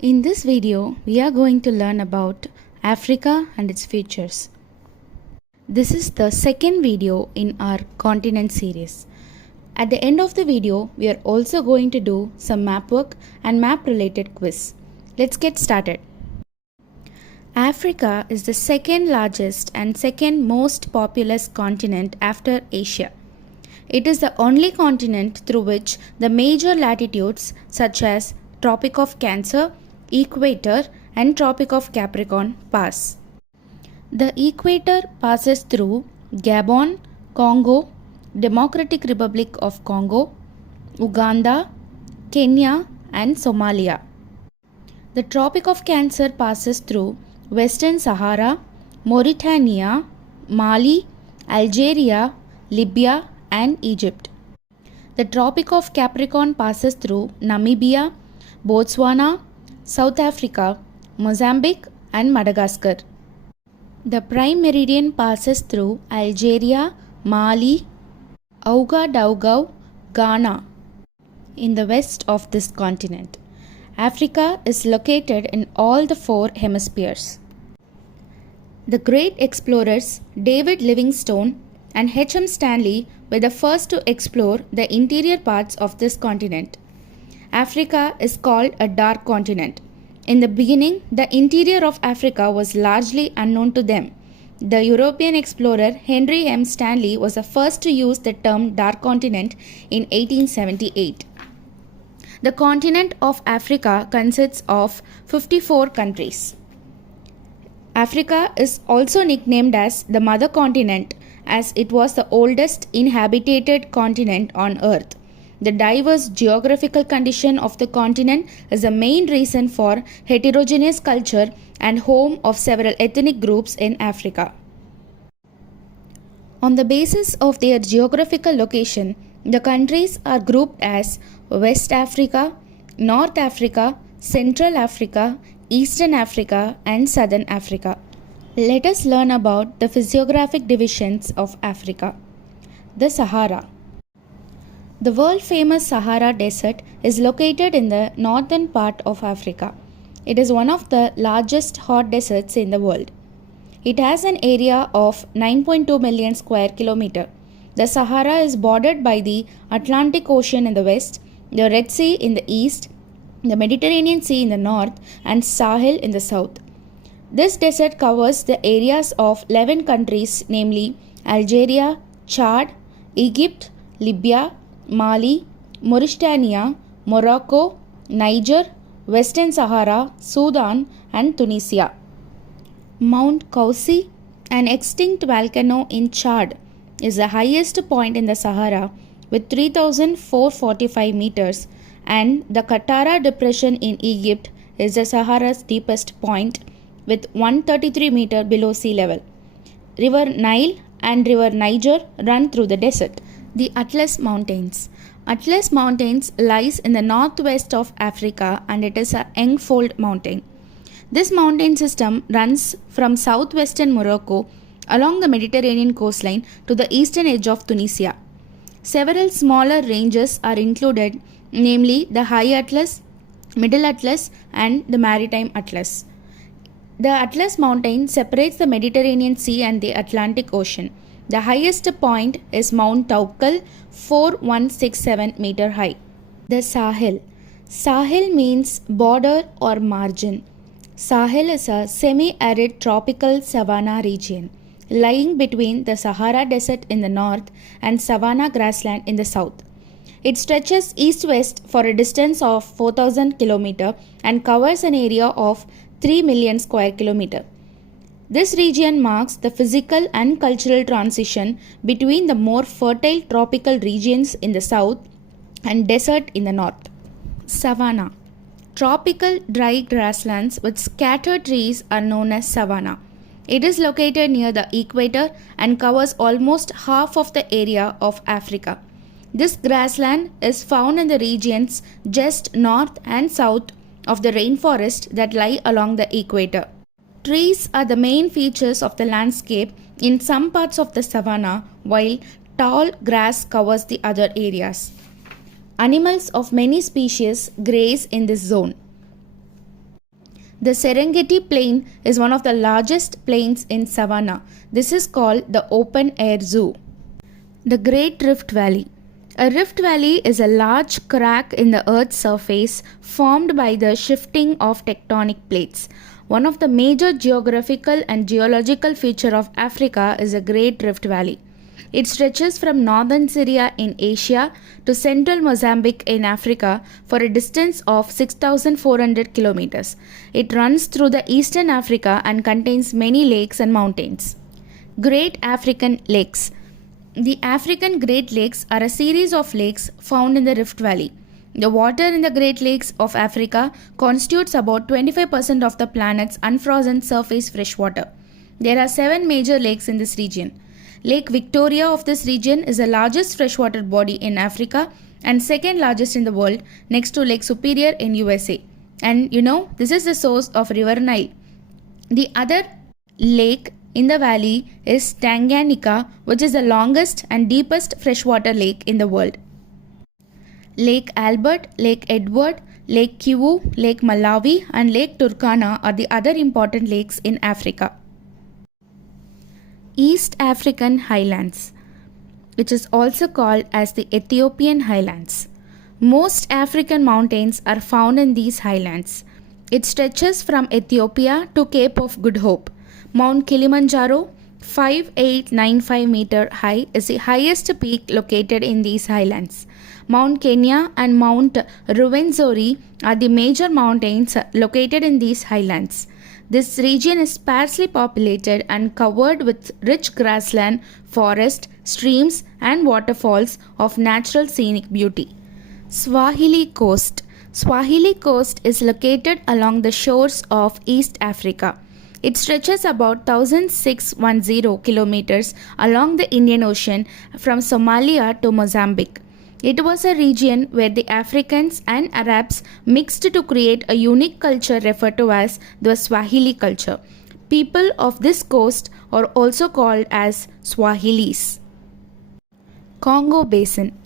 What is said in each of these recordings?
In this video, we are going to learn about Africa and its features. This is the second video in our continent series. At the end of the video, we are also going to do some map work and map related quiz. Let's get started. Africa is the second largest and second most populous continent after Asia. It is the only continent through which the major latitudes such as Tropic of Cancer, Equator and Tropic of Capricorn pass. The equator passes through Gabon, Congo, Democratic Republic of Congo, Uganda, Kenya and Somalia. The Tropic of Cancer passes through Western Sahara, Mauritania, Mali, Algeria, Libya and Egypt. The Tropic of Capricorn passes through Namibia, Botswana, South Africa, Mozambique and Madagascar. The prime meridian passes through Algeria, Mali, Ouagadougou, Ghana in the west of this continent. Africa is located in all the four hemispheres. The great explorers David Livingstone and H.M. Stanley were the first to explore the interior parts of this continent. Africa is called a dark continent. In the beginning, the interior of Africa was largely unknown to them. The European explorer Henry M. Stanley was the first to use the term dark continent in 1878. The continent of Africa consists of 54 countries. Africa is also nicknamed as the mother continent as it was the oldest inhabited continent on earth. The diverse geographical condition of the continent is the main reason for heterogeneous culture and home of several ethnic groups in Africa. On the basis of their geographical location, the countries are grouped as West Africa, North Africa, Central Africa, Eastern Africa and Southern Africa. Let us learn about the physiographic divisions of Africa. The Sahara. The world-famous Sahara Desert is located in the northern part of Africa. It is one of the largest hot deserts in the world. It has an area of 9.2 million square kilometers. The Sahara is bordered by the Atlantic Ocean in the west, the Red Sea in the east, the Mediterranean Sea in the north, and Sahel in the south. This desert covers the areas of 11 countries, namely Algeria, Chad, Egypt, Libya, Mali, Mauritania, Morocco, Niger, Western Sahara, Sudan and Tunisia. Mount Kousi, an extinct volcano in Chad, is the highest point in the Sahara with 3,445 meters, and the Qattara Depression in Egypt is the Sahara's deepest point with 133 meters below sea level. River Nile and River Niger run through the desert. The Atlas Mountains. Atlas Mountains lies in the northwest of Africa and it is a young-fold mountain. This mountain system runs from southwestern Morocco along the Mediterranean coastline to the eastern edge of Tunisia. Several smaller ranges are included, namely the High Atlas, Middle Atlas and the Maritime Atlas. The Atlas Mountain separates the Mediterranean Sea and the Atlantic Ocean. The highest point is Mount Taukal, 4167 meter high. The Sahel. Sahel means border or margin. Sahel is a semi-arid tropical savanna region lying between the Sahara Desert in the north and savanna grassland in the south. It stretches east-west for a distance of 4,000 km and covers an area of 3 million square kilometers. This region marks the physical and cultural transition between the more fertile tropical regions in the south and desert in the north. Savanna. Tropical dry grasslands with scattered trees are known as savanna. It is located near the equator and covers almost half of the area of Africa. This grassland is found in the regions just north and south of the rainforest that lie along the equator. Trees are the main features of the landscape in some parts of the savanna, while tall grass covers the other areas. Animals of many species graze in this zone. The Serengeti Plain is one of the largest plains in Savannah. This is called the open air zoo. The Great Rift Valley. A rift valley is a large crack in the Earth's surface formed by the shifting of tectonic plates. One of the major geographical and geological features of Africa is the Great Rift Valley. It stretches from northern Syria in Asia to central Mozambique in Africa for a distance of 6,400 kilometers. It runs through the eastern Africa and contains many lakes and mountains. Great African Lakes. The African Great Lakes are a series of lakes found in the Rift Valley. The water in the Great Lakes of Africa constitutes about 25% of the planet's unfrozen surface freshwater. There are 7 major lakes in this region. Lake Victoria of this region is the largest freshwater body in Africa and second largest in the world, next to Lake Superior in USA. And this is the source of River Nile. The other lake in the valley is Tanganyika, which is the longest and deepest freshwater lake in the world. Lake Albert, Lake Edward, Lake Kivu, Lake Malawi, and Lake Turkana are the other important lakes in Africa. East African Highlands, which is also called as the Ethiopian Highlands. Most African mountains are found in these highlands. It stretches from Ethiopia to Cape of Good Hope. Mount Kilimanjaro, 5895 meter high, is the highest peak located in these highlands. Mount Kenya and Mount Ruwenzori are the major mountains located in these highlands. This region is sparsely populated and covered with rich grassland, forest, streams, and waterfalls of natural scenic beauty. Swahili Coast. Swahili Coast is located along the shores of East Africa. It stretches about 1610 kilometers along the Indian Ocean from Somalia to Mozambique. It was a region where the Africans and Arabs mixed to create a unique culture referred to as the Swahili culture. People of this coast are also called as Swahilis. Congo Basin.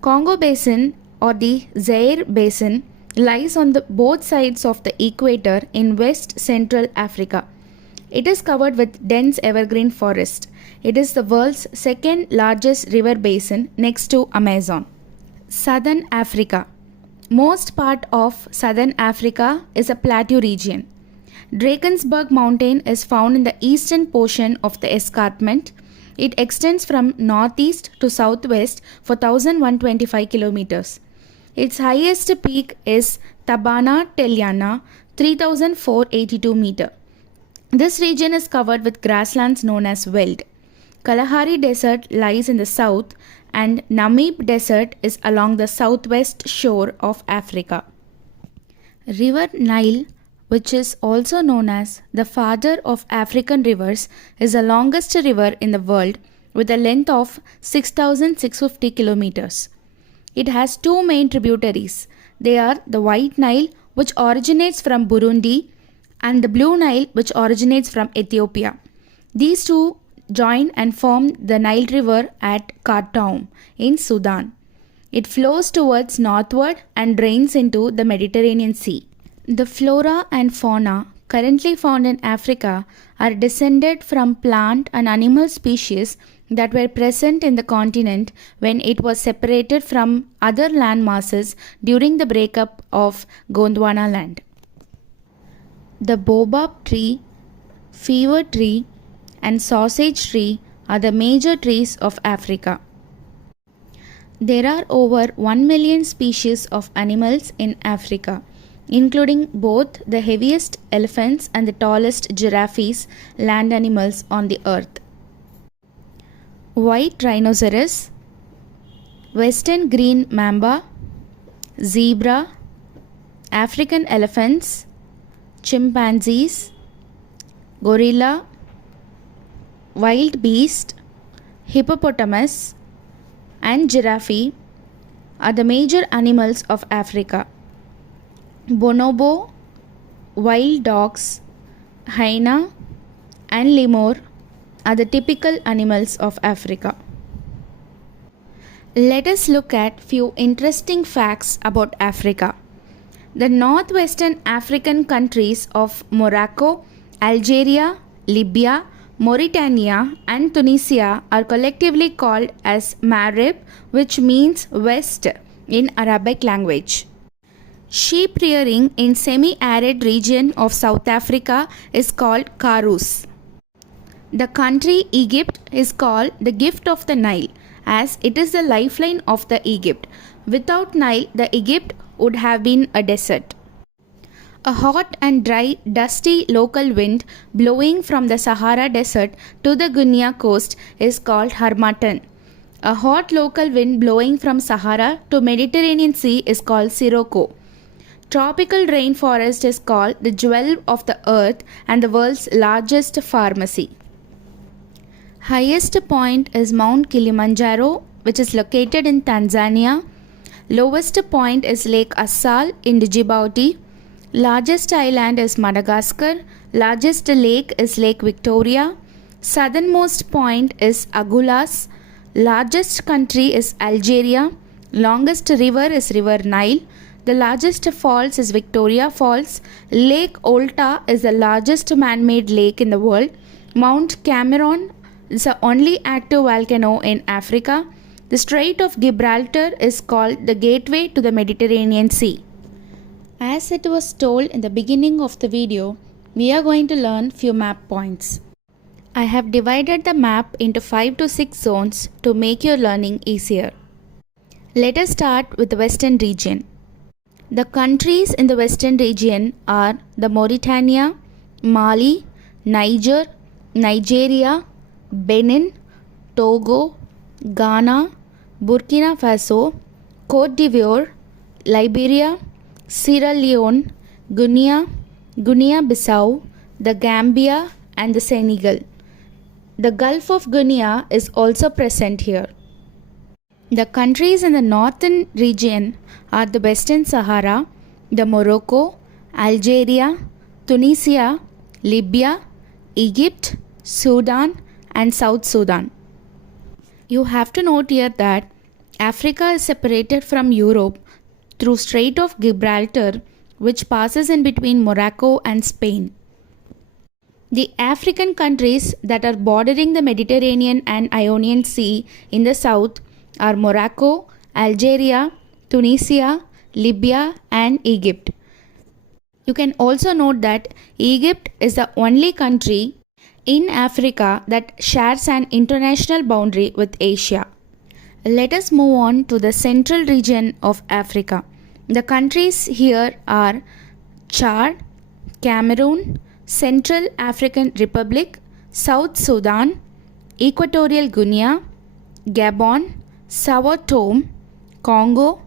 Congo Basin or the Zaire Basin lies on both sides of the equator in West Central Africa. It is covered with dense evergreen forest. It is the world's second largest river basin next to Amazon. Southern Africa. Most part of Southern Africa is a plateau region. Drakensberg Mountain is found in the eastern portion of the escarpment. It extends from northeast to southwest for 1125 kilometers. Its highest peak is Tabana Teliana, 3482 meter. This region is covered with grasslands known as veld. Kalahari Desert lies in the south and Namib Desert is along the southwest shore of Africa. River Nile, which is also known as the father of African rivers, is the longest river in the world with a length of 6,650 kilometers. It has 2 main tributaries. They are the White Nile, which originates from Burundi, and the Blue Nile, which originates from Ethiopia. These two join and form the Nile River at Khartoum in Sudan. It flows towards northward and drains into the Mediterranean Sea. The flora and fauna currently found in Africa are descended from plant and animal species that were present in the continent when it was separated from other land masses during the breakup of Gondwana land. The baobab tree, fever tree, and sausage tree are the major trees of Africa. There are over 1 million species of animals in Africa, including both the heaviest elephants and the tallest giraffes, land animals on the earth. White rhinoceros, western green mamba, zebra, African elephants, chimpanzees, gorilla, wild beast, hippopotamus, and giraffe are the major animals of Africa. Bonobo, wild dogs, hyena, and lemur are the typical animals of Africa. Let us look at few interesting facts about Africa. The northwestern African countries of Morocco, Algeria, Libya, Mauritania, and Tunisia are collectively called as Maghreb, which means west in Arabic language. Sheep rearing in semi-arid region of South Africa is called Karus. The country Egypt is called the gift of the Nile as it is the lifeline of the Egypt. Without Nile, the Egypt would have been a desert. A hot and dry, dusty local wind blowing from the Sahara Desert to the Guinea coast is called Harmattan. A hot local wind blowing from Sahara to Mediterranean Sea is called Sirocco. Tropical rainforest is called the jewel of the earth and the world's largest pharmacy. Highest point is Mount Kilimanjaro, which is located in Tanzania. Lowest point is Lake Assal in Djibouti. Largest island is Madagascar. Largest lake is Lake Victoria. Southernmost point is Agulhas. Largest country is Algeria. Longest river is River Nile. The largest falls is Victoria Falls. Lake Olta is the largest man-made lake in the world. Mount Cameron is the only active volcano in Africa. The Strait of Gibraltar is called the gateway to the Mediterranean Sea. As it was told in the beginning of the video, we are going to learn few map points. I have divided the map into 5 to 6 zones to make your learning easier. Let us start with the western region. The countries in the western region are the Mauritania, Mali, Niger, Nigeria, Benin, Togo, Ghana, Burkina Faso, Cote d'Ivoire, Liberia, Sierra Leone, Guinea-Bissau, the Gambia and the Senegal. The Gulf of Guinea is also present here. The countries in the northern region are the Western Sahara, the Morocco, Algeria, Tunisia, Libya, Egypt, Sudan and South Sudan. You have to note here that Africa is separated from Europe through Strait of Gibraltar, which passes in between Morocco and Spain. The African countries that are bordering the Mediterranean and Ionian Sea in the south are Morocco, Algeria, Tunisia, Libya and Egypt. You can also note that Egypt is the only country in Africa that shares an international boundary with Asia. Let us move on to the central region of Africa. The countries here are Chad, Cameroon, Central African Republic, South Sudan, Equatorial Guinea, Gabon, Sao Tome, Congo,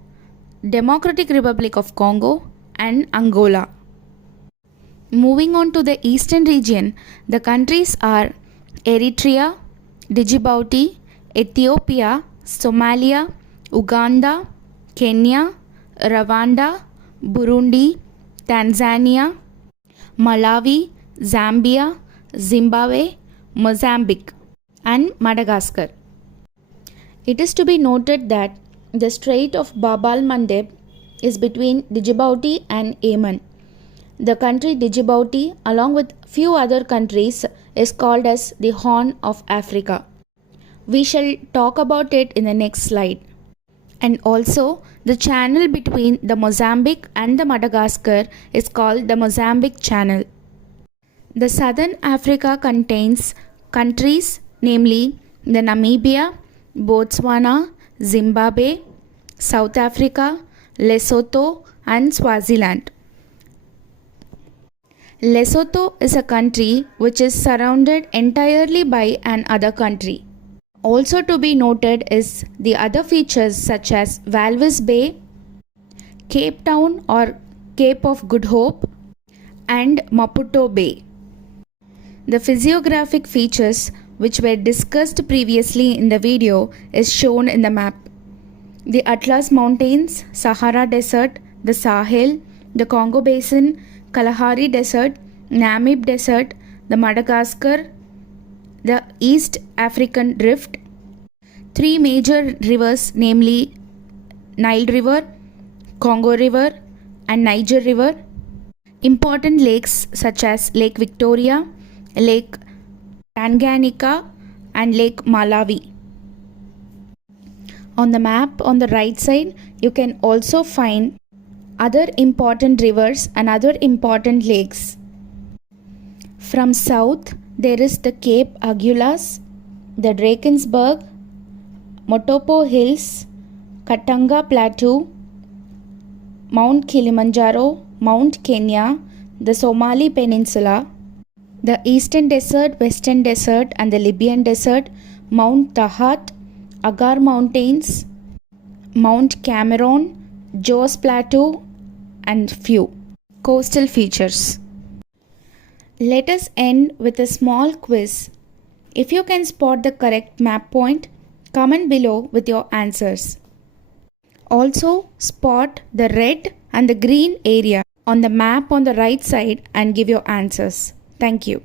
Democratic Republic of Congo and Angola. Moving on to the eastern region, the countries are Eritrea, Djibouti, Ethiopia, Somalia, Uganda, Kenya, Rwanda, Burundi, Tanzania, Malawi, Zambia, Zimbabwe, Mozambique and Madagascar. It is to be noted that the Strait of Bab el-Mandeb is between Djibouti and Yemen. The country Djibouti, along with few other countries, is called as the Horn of Africa. We shall talk about it in the next slide. And also, the channel between the Mozambique and the Madagascar is called the Mozambique Channel. The Southern Africa contains countries, namely the Namibia, Botswana, Zimbabwe, South Africa, Lesotho and Swaziland. Lesotho is a country which is surrounded entirely by another country. Also to be noted is the other features such as Walvis Bay, Cape Town or Cape of Good Hope and Maputo Bay. The physiographic features which were discussed previously in the video is shown in the map. The Atlas Mountains, Sahara Desert, the Sahel, the Congo Basin, Kalahari Desert, Namib Desert, the Madagascar, the East African Rift, 3 major rivers namely Nile River, Congo River, and Niger River. Important lakes such as Lake Victoria, Lake Tanganyika, and Lake Malawi. On the map on the right side, you can also find other important rivers and other important lakes. From south, there is the Cape Agulhas, the Drakensberg, Motopo Hills, Katanga Plateau, Mount Kilimanjaro, Mount Kenya, the Somali Peninsula, the Eastern Desert, Western Desert, and the Libyan Desert, Mount Tahat, Agar Mountains, Mount Cameron, Jos Plateau, and few coastal features. Let us end with a small quiz. If you can spot the correct map point, comment below with your answers. Also, spot the red and the green area on the map on the right side and give your answers. Thank you.